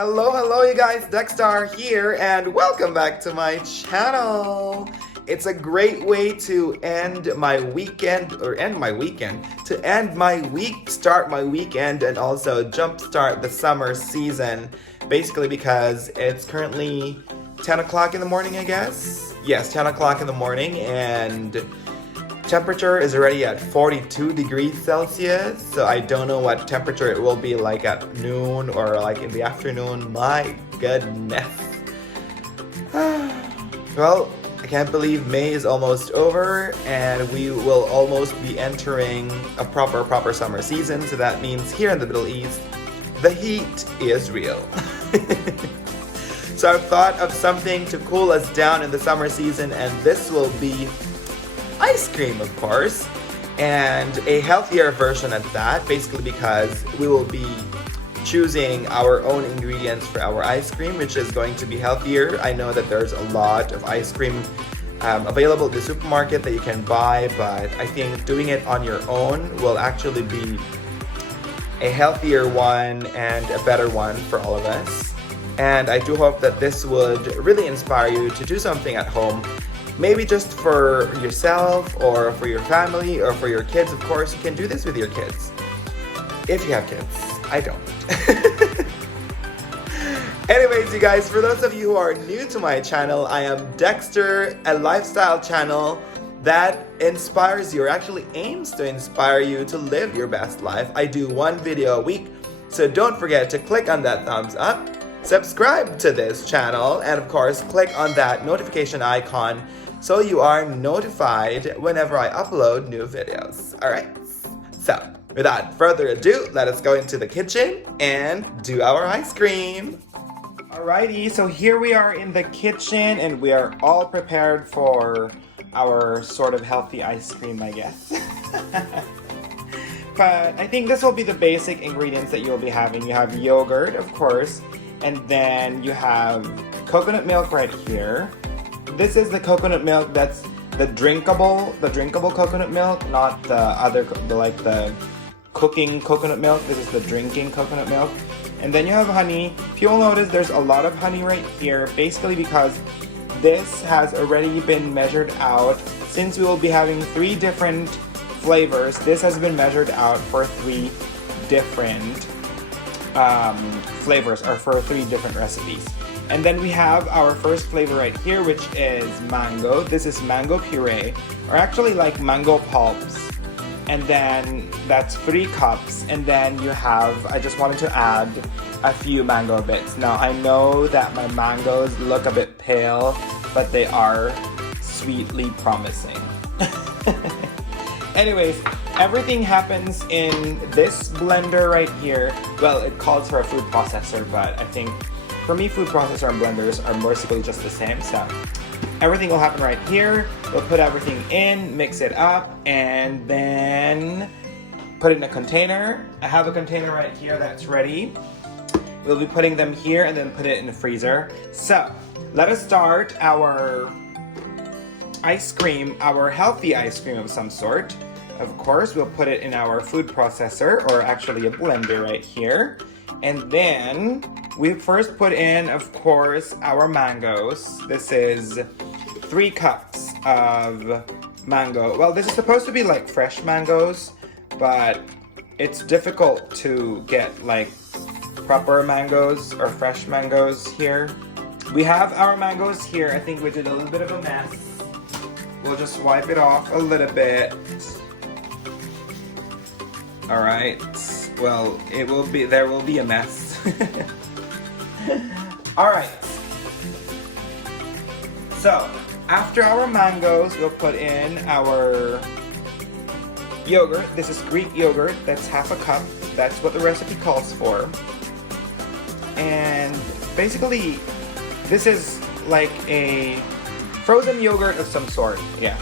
Hello you guys, IMDEXSTAR here and welcome back to my channel. It's a great way to end my weekend, to end my week, start my weekend, and also jumpstart the summer season. Basically because it's currently 10 o'clock in the morning, I guess. Yes, 10 o'clock in the morning, and temperature is already at 42 degrees Celsius, so I don't know what temperature it will be like at noon or like in the afternoon. My goodness. Well, I can't believe May is almost over and we will almost be entering a proper summer season, so that means here in the Middle East, the heat is real. So I've thought of something to cool us down in the summer season, and this will be ice cream, of course, and a healthier version at that, basically because we will be choosing our own ingredients for our ice cream, which is going to be healthier. I know that there's a lot of ice cream available at the supermarket that you can buy, but I think doing it on your own will actually be a healthier one and a better one for all of us. And I do hope that this would really inspire you to do something at home. Maybe just for yourself or for your family or for your kids. Of course, you can do this with your kids. If you have kids. I don't. Anyways, you guys, for those of you who are new to my channel, I am Dexter, a lifestyle channel that inspires you, or actually aims to inspire you to live your best life. I do one video a week, so don't forget to click on that thumbs up, subscribe to this channel, and of course, click on that notification icon so you are notified whenever I upload new videos. Alright, so without further ado, let us go into the kitchen and do our ice cream. Alrighty, so here we are in the kitchen and we are all prepared for our sort of healthy ice cream, I guess. But I think this will be the basic ingredients that you'll be having. You have yogurt, of course, and then you have coconut milk right here. This is the coconut milk that's the drinkable coconut milk, not the other, the cooking coconut milk. This is the drinking coconut milk. And then you have honey. If you'll notice, there's a lot of honey right here, basically because this has already been measured out. Since we will be having 3 different flavors, this has been measured out for 3 different flavors, or for 3 different recipes. And then we have our first flavor right here, which is mango. This is mango puree, or actually like mango pulps. And then that's 3 cups. And then you have, I just wanted to add a few mango bits. Now I know that my mangoes look a bit pale, but they are sweetly promising. Anyways, everything happens in this blender right here. Well, it calls for a food processor, but I think for me, food processor and blenders are basically just the same. So everything will happen right here. We'll put everything in, mix it up, and then put it in a container. I have a container right here that's ready. We'll be putting them here and then put it in the freezer. So let us start our ice cream, our healthy ice cream of some sort. Of course, we'll put it in our food processor, or actually a blender right here. And then we first put in, of course, our mangoes. This is 3 cups of mango. Well, this is supposed to be like fresh mangoes, but it's difficult to get like proper mangoes or fresh mangoes here. We have our mangoes here. I think we did a little bit of a mess. We'll just wipe it off a little bit. All right. Well, there will be a mess. All right. So, after our mangoes, we'll put in our yogurt. This is Greek yogurt. That's half a cup. That's what the recipe calls for. And basically, this is like a frozen yogurt of some sort. Yes.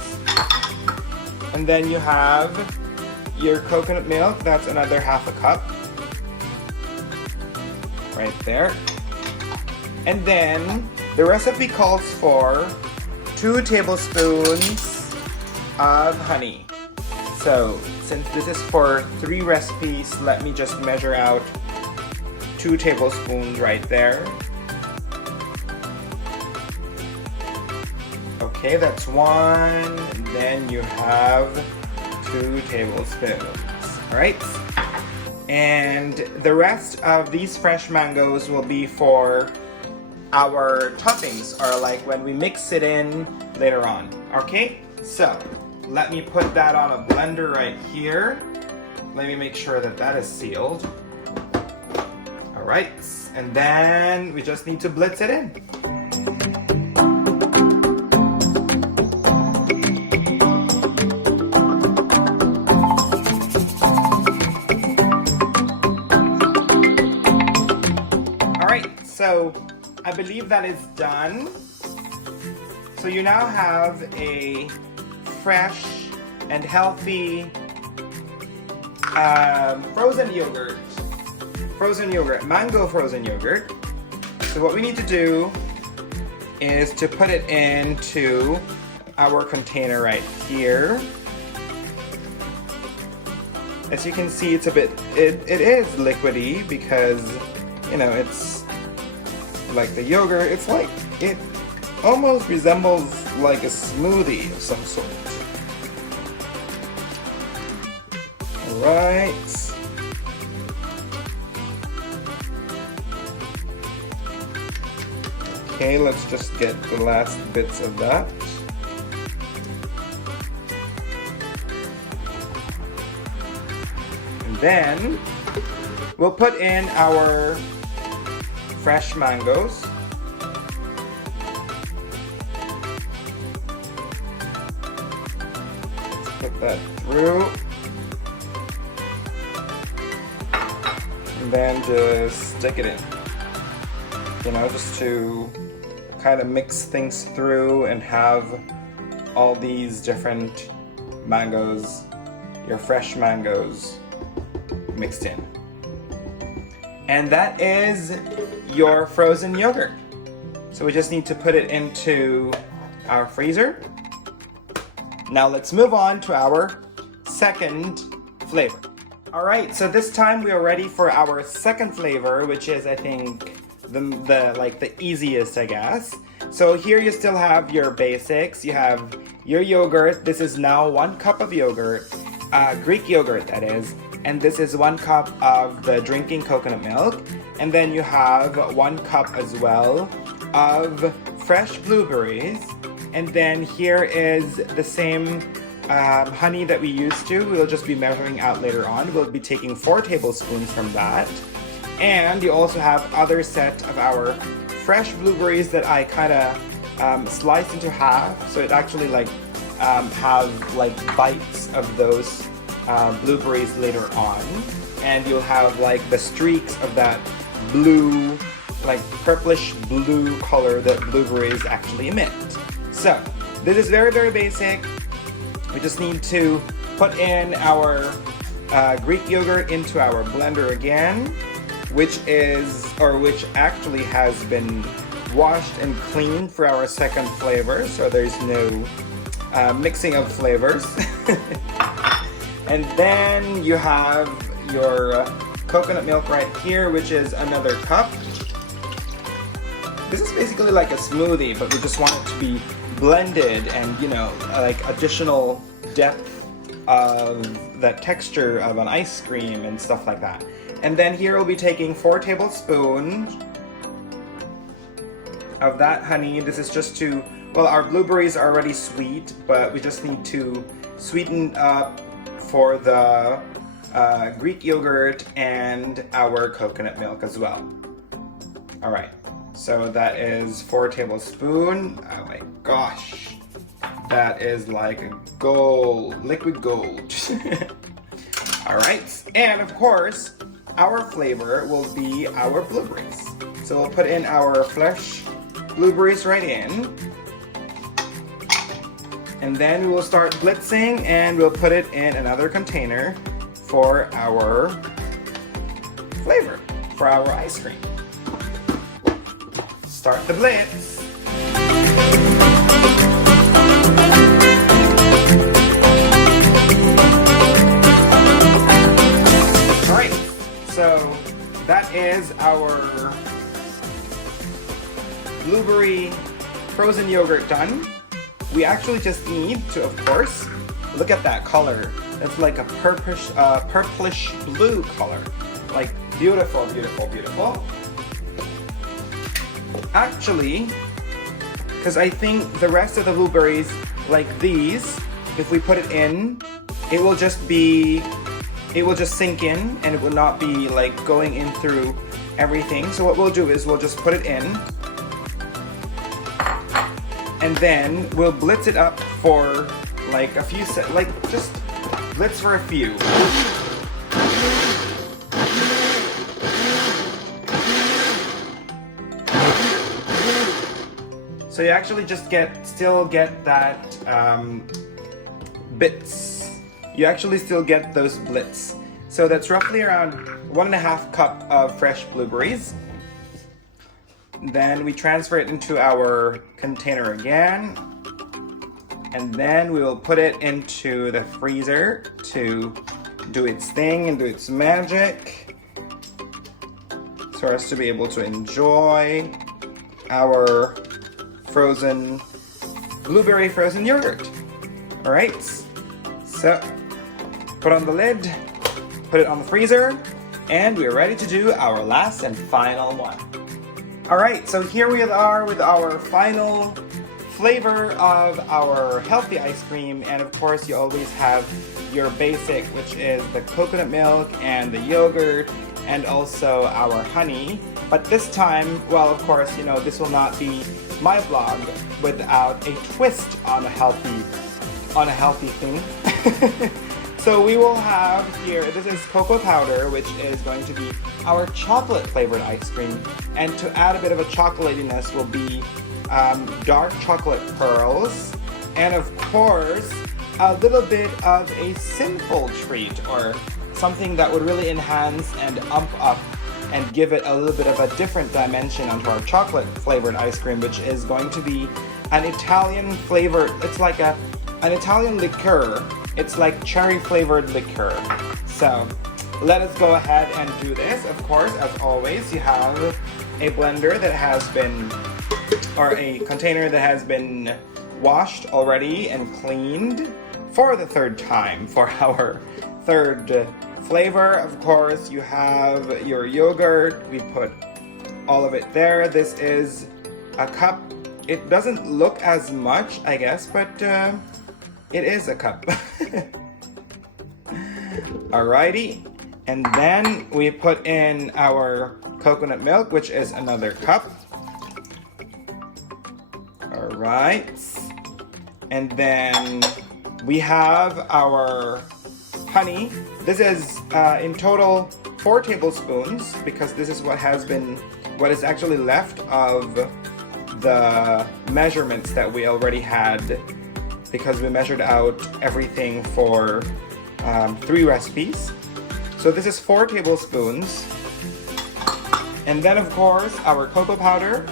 And then you have your coconut milk. That's another half a cup. Right there. And then the recipe calls for 2 tablespoons of honey. So since this is for 3 recipes, let me just measure out 2 tablespoons right there. Okay, that's 1. And then you have 2 tablespoons. All right. And the rest of these fresh mangoes will be for our toppings, or like when we mix it in later on. Okay, so let me put that on a blender right here. Let me make sure that that is sealed. All right, and then we just need to blitz it in. So I believe that is done. So you now have a fresh and healthy frozen yogurt, mango frozen yogurt. So what we need to do is to put it into our container right here. As you can see, it's a bit, it is liquidy because, you know, it's like the yogurt, it's like, it almost resembles like a smoothie of some sort. Alright. Okay, let's just get the last bits of that. And then we'll put in our fresh mangoes. Let's put that through. And then just stick it in. You know, just to kind of mix things through and have all these different mangoes, your fresh mangoes, mixed in. And that is your frozen yogurt. So we just need to put it into our freezer. Now let's move on to our second flavor. All right, so this time we are ready for our second flavor, which is, I think, the easiest, I guess. So here you still have your basics. You have your yogurt. This is now 1 cup of yogurt, Greek yogurt that is. And this is 1 cup of the drinking coconut milk. And then you have 1 cup as well of fresh blueberries. And then here is the same honey that we used to. We'll just be measuring out later on. We'll be taking 4 tablespoons from that. And you also have other set of our fresh blueberries that I kind of sliced into half. So it actually like have like bites of those blueberries later on, and you'll have like the streaks of that blue, like purplish blue color that blueberries actually emit. So this is very, very basic. We just need to put in our Greek yogurt into our blender again, which actually has been washed and cleaned for our second flavor, so there's no mixing of flavors. And then you have your coconut milk right here, which is another cup. This is basically like a smoothie, but we just want it to be blended and, you know, like additional depth of that texture of an ice cream and stuff like that. And then here we'll be taking 4 tablespoons of that honey. This is just to, well, our blueberries are already sweet, but we just need to sweeten up for the Greek yogurt and our coconut milk as well. All right, so that is 4 tablespoons. Oh my gosh, that is like gold, liquid gold. All right, and of course, our flavor will be our blueberries. So we'll put in our fresh blueberries right in. And then we will start blitzing, and we'll put it in another container for our flavor, for our ice cream. Start the blitz. Alright, so that is our blueberry frozen yogurt done. We actually just need to, of course, look at that color. It's like a purplish blue color. Like beautiful, beautiful, beautiful. Actually, because I think the rest of the blueberries, like these, if we put it in, it will just sink in and it will not be like going in through everything. So what we'll do is we'll just put it in and then we'll blitz it up for like a few just blitz for a few. So you actually just still get that bits. You actually still get those blitz. So that's roughly around 1.5 cup of fresh blueberries. Then we transfer it into our container again. And then we will put it into the freezer to do its thing and do its magic. So as to be able to enjoy our blueberry frozen yogurt. Alright, so put on the lid, put it on the freezer, and we're ready to do our last and final one. Alright, so here we are with our final flavor of our healthy ice cream, and of course you always have your basic, which is the coconut milk and the yogurt and also our honey. But this time, well, of course, you know, this will not be my vlog without a twist on a healthy thing. So we will have here, this is cocoa powder, which is going to be our chocolate flavored ice cream, and to add a bit of a chocolatiness will be dark chocolate pearls, and of course a little bit of a sinful treat, or something that would really enhance and ump up and give it a little bit of a different dimension onto our chocolate flavored ice cream, which is going to be an Italian flavored, it's like an Italian liqueur. It's like cherry flavored liqueur. So let us go ahead and do this. Of course, as always, you have a blender that has been, or a container that has been washed already and cleaned for the third time for our third flavor. Of course, you have your yogurt. We put all of it there. This is a cup. It doesn't look as much, I guess, but it is a cup. Alrighty, and then we put in our coconut milk, which is another cup. Alright, and then we have our honey. This is in total 4 tablespoons, because this is what is actually left of the measurements that we already had, because we measured out everything for 3 recipes. So this is 4 tablespoons. And then of course our cocoa powder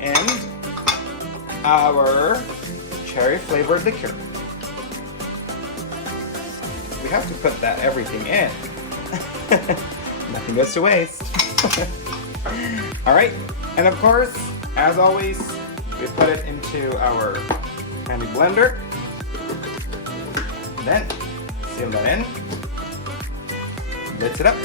and our cherry flavored liqueur. We have to put that everything in. Nothing goes to waste. Alright, and of course, as always, we put it into our handy blender. Then seal that in. Blitz it up.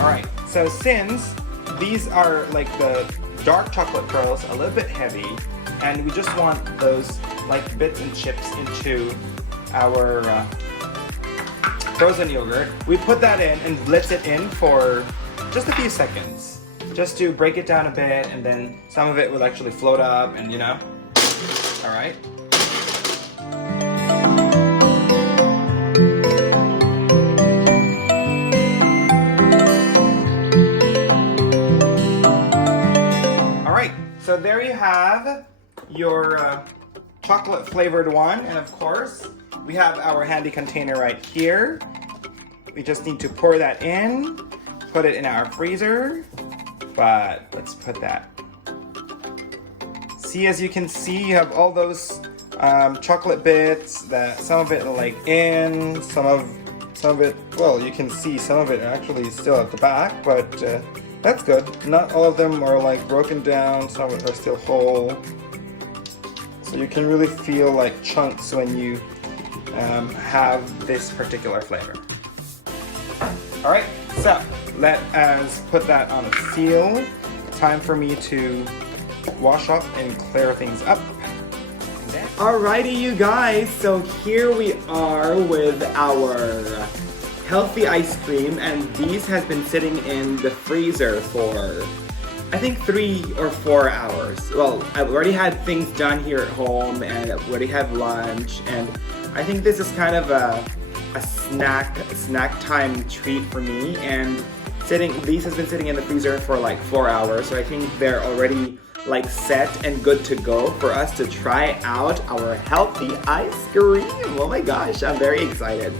Alright, so since these are like the dark chocolate pearls, a little bit heavy, and we just want those like bits and chips into our frozen yogurt, we put that in and blitz it in for just a few seconds, just to break it down a bit, and then some of it will actually float up, and you know. Alright. Alright, so there you have your chocolate flavored one, and of course we have our handy container right here. We just need to pour that in, put it in our freezer, but let's put that. See, as you can see, you have all those chocolate bits. That some of it are like in, some of it. Well, you can see some of it actually still at the back, but that's good. Not all of them are like broken down. Some of it are still whole. So you can really feel like chunks when you have this particular flavor. Alright, so let us put that on a seal. Time for me to wash up and clear things up. Alrighty, you guys, so here we are with our healthy ice cream, and these has been sitting in the freezer for I think 3 or 4 hours. Well, I've already had things done here at home, and I've already had lunch, and I think this is kind of a snack time treat for me. And these has been sitting in the freezer for like 4 hours, so I think they're already like set and good to go for us to try out our healthy ice cream. Oh my gosh, I'm very excited.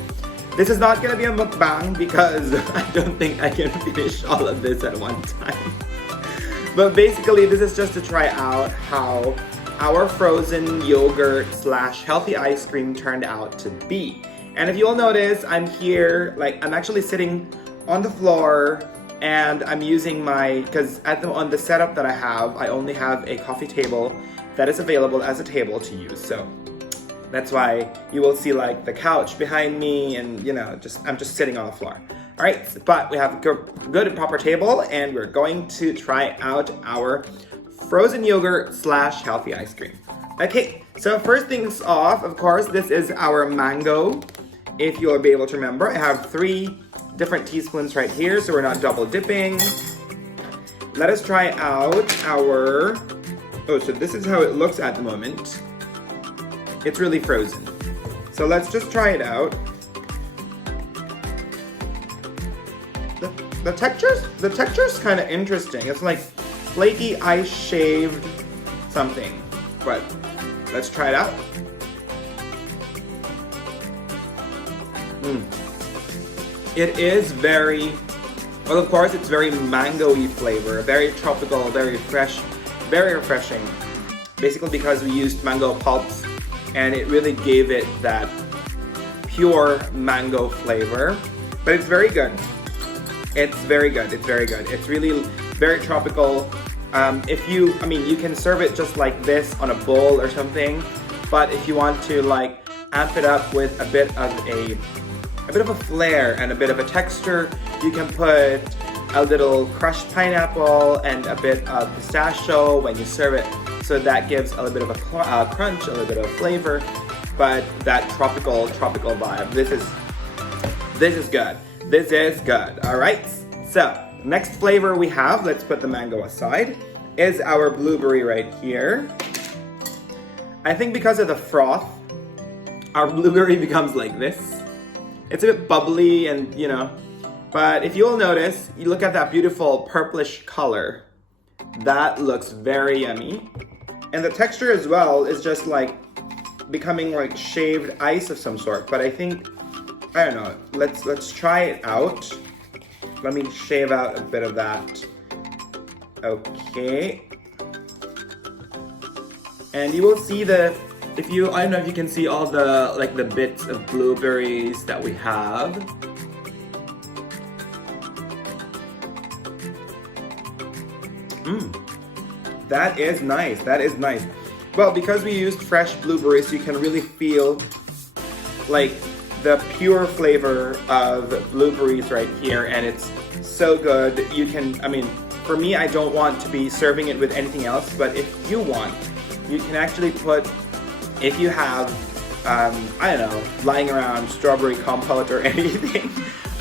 This is not gonna be a mukbang because I don't think I can finish all of this at one time. But basically, this is just to try out how our frozen yogurt slash healthy ice cream turned out to be. And if you'll notice, I'm here, like I'm actually sitting on the floor, and I'm using because on the setup that I have, I only have a coffee table that is available as a table to use. So that's why you will see like the couch behind me, and you know, I'm just sitting on the floor. All right, but we have a good and proper table, and we're going to try out our frozen yogurt slash healthy ice cream. Okay, so first things off, of course, this is our mango. If you'll be able to remember, I have 3 different teaspoons right here, so we're not double dipping. Let us try out our, so this is how it looks at the moment. It's really frozen. So let's just try it out. The texture's kind of interesting. It's like flaky ice shaved something, but let's try it out. It is very, well, of course, it's very mango-y flavor, very tropical, very fresh, very refreshing. Basically because we used mango pulps, and it really gave it that pure mango flavor. But it's very good. It's very good. It's very good. It's really very tropical. You can serve it just like this on a bowl or something. But if you want to like amp it up with a bit of a flair and a bit of a texture, you can put a little crushed pineapple and a bit of pistachio when you serve it. So that gives a little bit of a crunch, a little bit of flavor, but that tropical vibe. This is good. This is good. All right. So next flavor we have, let's put the mango aside, is our blueberry right here. I think because of the froth, our blueberry becomes like this. It's a bit bubbly and, you know, but if you'll notice, you look at that beautiful purplish color. That looks very yummy. And the texture as well is just like becoming like shaved ice of some sort. But I think, I don't know, let's try it out. Let me shave out a bit of that. Okay. And you will see I don't know if you can see all the bits of blueberries that we have. That is nice. That is nice. Well, because we used fresh blueberries, you can really feel like the pure flavor of blueberries right here, and it's so good. You can, for me, I don't want to be serving it with anything else, but if you want, you can actually put, if you have, I don't know, lying around strawberry compote or anything,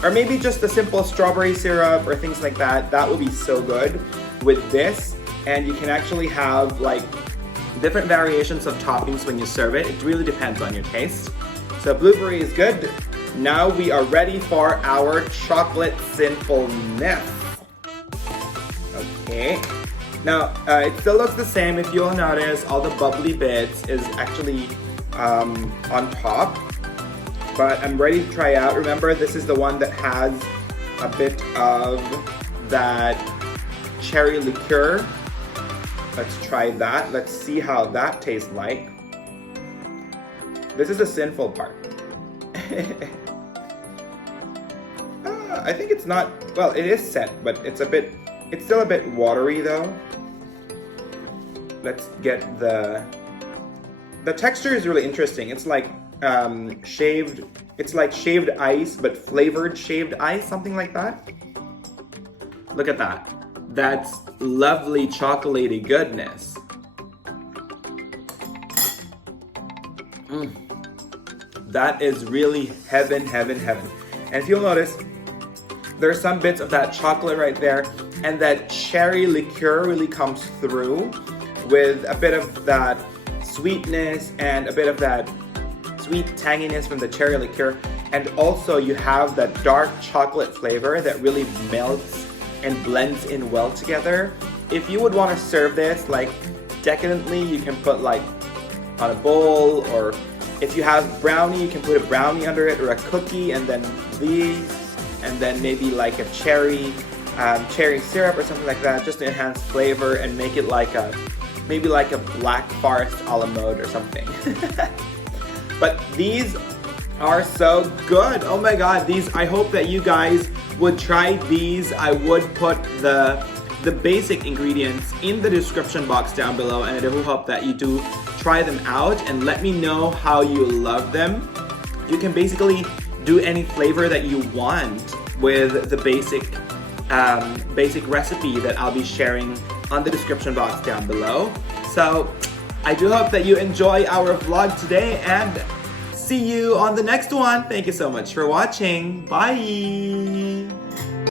or maybe just a simple strawberry syrup or things like that, that will be so good with this. And you can actually have like different variations of toppings when you serve it. It really depends on your taste. So blueberry is good. Now we are ready for our chocolate sinfulness. Okay. Now, it still looks the same. If you'll notice, all the bubbly bits is actually on top. But I'm ready to try out. Remember, this is the one that has a bit of that cherry liqueur. Let's try that. Let's see how that tastes like. This is the sinful part. I think it's not, well, it is set, but it's still a bit watery though. Let's get the texture is really interesting. It's like shaved ice, but flavored shaved ice, something like that. Look at that. That's lovely chocolatey goodness. That is really heaven, heaven, heaven. And if you'll notice, there's some bits of that chocolate right there, and that cherry liqueur really comes through with a bit of that sweetness and a bit of that sweet tanginess from the cherry liqueur. And also you have that dark chocolate flavor that really melts and blends in well together. If you would want to serve this like decadently, you can put like on a bowl, or if you have brownie, you can put a brownie under it, or a cookie, and then these, and then maybe like a cherry syrup or something like that, just to enhance flavor and make it like maybe like a Black Forest a la mode or something. But these are so good. Oh my god, these, I hope that you guys would try these. I would put the basic ingredients in the description box down below, and I do hope that you do try them out and let me know how you love them. You can basically do any flavor that you want with the basic recipe that I'll be sharing on the description box down below. So I do hope that you enjoy our vlog today, and see you on the next one. Thank you so much for watching. Bye!